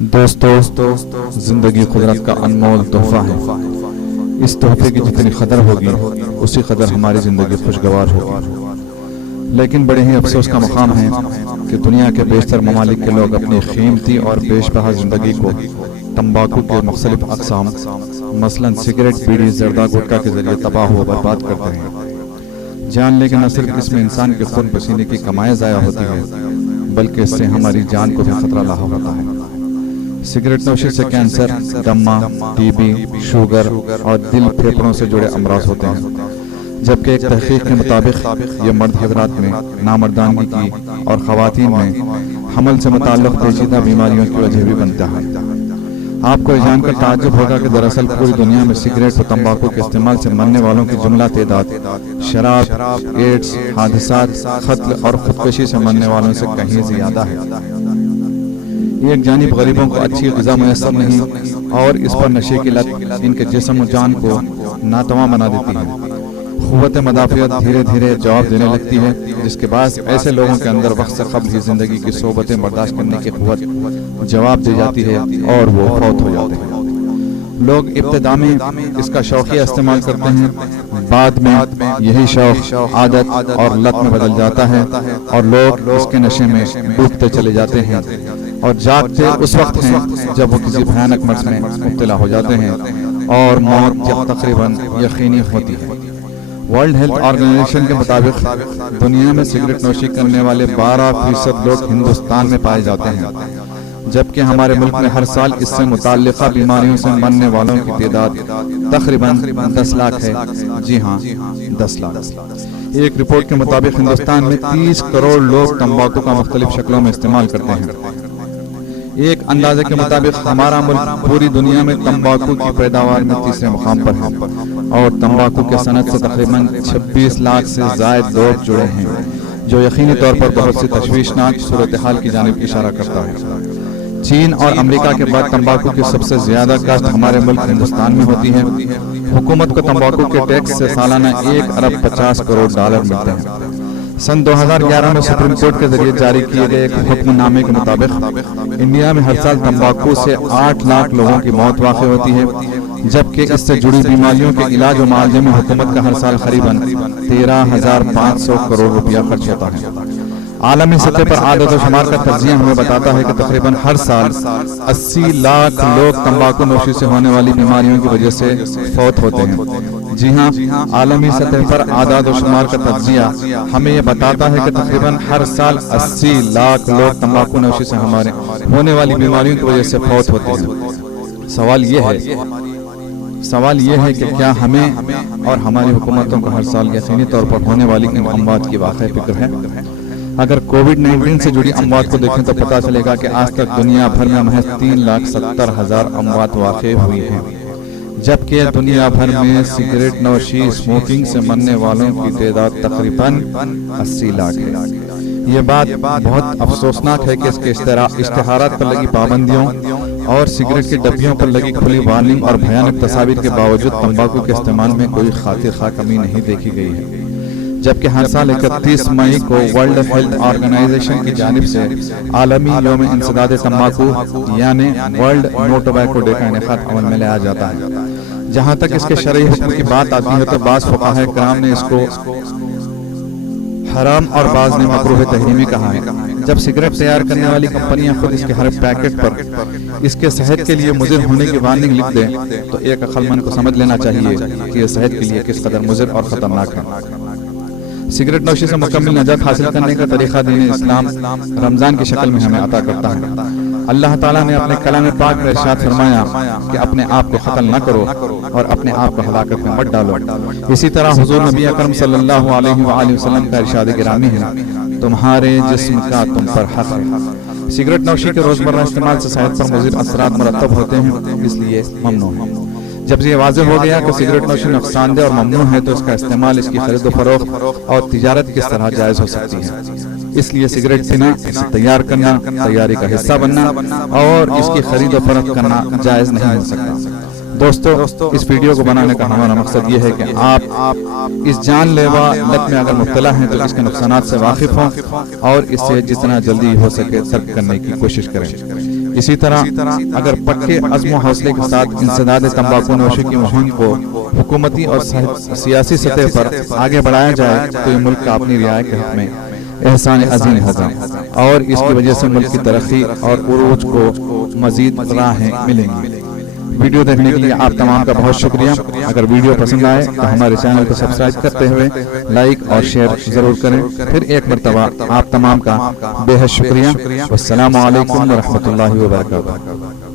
دوستو، زندگی قدرت کا انمول تحفہ ہے۔ اس تحفے کی جتنی قدر ہوگی اسی قدر ہماری زندگی خوشگوار ہوگی۔ لیکن بڑے ہی افسوس کا مقام ہے کہ دنیا کے بیشتر ممالک کے لوگ اپنی قیمتی اور بیش بہا زندگی کو تمباکو کے مختلف اقسام مثلا سگریٹ، بیڑی، زردہ، گٹکا کے ذریعے تباہ و برباد کرتے ہیں۔ جان لے کہ نہ صرف اس میں انسان کے خون پسینے کی کمائی ضائع ہوتی ہے بلکہ اس سے ہماری جان کو بھی خطرہ لاحق ہوتا ہے۔ سگریٹ نوشی سے کینسر، دمہ، ٹی بی، شوگر اور دل پھیپھڑوں سے جڑے امراض ہوتے ہیں، جبکہ ایک تحقیق کے مطابق یہ مرد حضرات میں نامردانگی کی اور خواتین میں حمل سے متعلق پیچیدہ بیماریوں کی وجہ بھی بنتا ہے۔ آپ کو یہ جان کر تعجب ہوگا کہ دراصل پوری دنیا میں سگریٹ اور تمباکو کے استعمال سے مرنے والوں کی جملہ تعداد شراب، ایڈز، حادثات، قتل اور خودکشی سے مرنے والوں سے کہیں زیادہ ہے۔ یہ ایک جانب غریبوں کو اچھی غذا میسر نہیں اور اس پر نشے کی لت ان کے جسم و جان کو ناتواں بنا دیتی ہے۔ قوت مدافعت دھیرے دھیرے جواب دینے لگتی ہے، جس کے باعث ایسے لوگوں کے اندر وقت سے قبل ہی زندگی کی صحبتیں برداشت کرنے کی قوت جواب دے جاتی ہے اور وہ فوت ہو جاتے ہیں۔ لوگ ابتدا میں اس کا شوقیہ استعمال کرتے ہیں، بعد میں یہی شوق عادت اور لت میں بدل جاتا ہے اور لوگ اس کے نشے میں ڈوبتے چلے جاتے ہیں اور جاگتے اس وقت ہیں جب وہ کسی بھیانک مرض میں مبتلا ہو جاتے ہیں اور موت جب تقریباً یقینی ہوتی ہے۔ ورلڈ ہیلتھ آرگنائزیشن کے مطابق دنیا میں سگریٹ نوشی کرنے والے 12% لوگ ہندوستان میں پائے جاتے ہیں، جبکہ ہمارے ملک میں ہر سال اس سے متعلقہ بیماریوں سے مرنے والوں کی تعداد تقریباً 10 لاکھ ہے۔ جی ہاں، 10 لاکھ۔ ایک رپورٹ کے مطابق ہندوستان میں 30 کروڑ لوگ تمباکو کا مختلف شکلوں میں استعمال کرتے ہیں۔ ایک اندازے کے مطابق ہمارا ملک پوری دنیا میں تمباکو کی پیداوار میں تیسرے مقام پر ہے اور تمباکو کے صنعت سے تقریباً 26 لاکھ سے زائد لوگ جڑے ہیں، جو یقینی طور پر بہت سی تشویشناک صورتحال کی جانب اشارہ کرتا ہے۔ چین اور امریکہ کے بعد تمباکو کی سب سے زیادہ کاشت ہمارے ملک ہندوستان میں ہوتی ہے۔ حکومت کو تمباکو کے ٹیکس سے سالانہ 1.50 ارب ڈالر ملتے ہیں۔ سن 2011 میں سپریم کورٹ کے ذریعے جاری کیے گئے ایک حکم نامے کے مطابق انڈیا میں ہر سال تمباکو سے 8 لاکھ لوگوں کی موت واقع ہوتی ہے، جبکہ اس سے جڑی بیماریوں کے علاج و معالجے میں حکومت کا ہر سال قریباً 13,500 کروڑ روپیہ خرچ ہوتا ہے۔ عالمی سطح پر اعداد و شمار کا تجزیہ ہمیں بتاتا ہے کہ تقریباً ہر سال 80 لاکھ لوگ تمباکو نوشی سے ہونے والی بیماریوں کی وجہ سے فوت ہوتے ہیں۔ جی ہاں، عالمی سطح پر اعداد و شمار کا تجزیہ ہمیں یہ بتاتا ہے کہ تقریباً ہر سال 80 لاکھ لوگ تمباکو نوشی سے ہمارے ہونے والی بیماریوں کی وجہ سے فوت ہوتے ہیں۔ سوال یہ ہے کہ کیا ہمیں اور ہماری حکومتوں کو ہر سال یقینی طور پر ہونے والی ان اموات کی واقعی فکر ہے؟ اگر کووڈ-19 سے جڑی اموات کو دیکھیں تو پتہ چلے گا کہ آج تک دنیا بھر میں محض 3,70,000 اموات واقع ہوئی ہیں، جبکہ دنیا بھر میں سگریٹ نوشی اسموکنگ سے مرنے والوں کی تعداد تقریباً 80 لاکھ ہے۔ یہ بات بہت افسوسناک ہے کہ اس کے اشتہارات پر لگی پابندیوں اور سگریٹ کی ڈبیوں پر لگی کھلی وارننگ اور بھیانک تصاویر کے باوجود تمباکو کے استعمال میں کوئی خاطر خواہ کمی نہیں دیکھی گئی ہے، جبکہ ہر سال 31 مئی کو ورلڈ ہیلتھ آرگنائزیشن کی جانب سے عالمی یوم انسداد تمباکو یعنی ورلڈ نو ٹوبیکو ڈے کا انعقاد عمل میں لایا جاتا ہے۔ جہاں تک اس کے شرعی حکم کی بات آتی ہے تو بعض فقہاء کرام نے اس کو حرام اور بعض نے مکروہ تحریمی کہا ہے۔ جب سگریٹ تیار کرنے والی کمپنیاں خود اس کے ہر پیکٹ پر اس کے صحت کے لیے مضر ہونے کی وارننگ لکھ دیں تو ایک عقل مند کو سمجھ لینا چاہیے کہ یہ صحت کے لیے کس قدر مضر اور خطرناک ہے۔ سگریٹ نوشی سے مکمل نجات حاصل کرنے کا طریقہ دین اسلام رمضان کی شکل میں ہمیں عطا کرتا ہے۔ اللہ تعالیٰ نے اپنے کلام پاک میں ارشاد فرمایا کہ اپنے آپ کو قتل نہ کرو اور اپنے آپ کو ہلاکت میں مت ڈالو۔ اسی طرح حضور نبی اکرم صلی اللہ علیہ وآلہ وسلم کا ارشاد گرامی ہے، تمہارے جسم کا تم پر حق ہے۔ سگریٹ نوشی کے روزمرہ استعمال سے صحت پر مضر اثرات مرتب ہوتے ہیں، اس لیے ممنوع ہے۔ جب یہ واضح ہو گیا کہ سگریٹ نوشی نقصان دہ اور ممنوع ہے تو اس کا استعمال، اس کی خرید و فروخت اور تجارت کس طرح جائز ہو سکتی ہے؟ اس لیے سگریٹ پینا، اسے تیار کرنا، تیاری کا حصہ بننا اور اس کی خرید و فروخت کرنا جائز نہیں ہو سکتا۔ دوستو، اس ویڈیو کو بنانے کا ہمارا مقصد یہ ہے کہ آپ اس جان لیوا لت میں اگر مبتلا ہیں تو اس کے نقصانات سے واقف ہوں اور اس سے جتنا جلدی ہو سکے ترک کرنے کی کوشش کریں۔ اسی طرح اگر پکے عزم و حوصلے کے ساتھ انسداد تمباکو نوشی کی مہم کو حکومتی اور سیاسی سطح پر آگے بڑھایا جائے تو یہ ملک کا اپنی رعایا کے حق میں احسان عظیم ہوگا اور اس کی وجہ سے ملک کی ترقی اور عروج کو مزید راہیں ملیں گی۔ ویڈیو دیکھنے کے لیے آپ تمام کا بہت شکریہ۔ اگر ویڈیو پسند آئے تو ہمارے چینل کو سبسکرائب کرتے ہوئے لائک اور شیئر ضرور کریں۔ پھر ایک مرتبہ آپ تمام کا بے حد شکریہ۔ والسلام علیکم ورحمۃ اللہ وبرکاتہ۔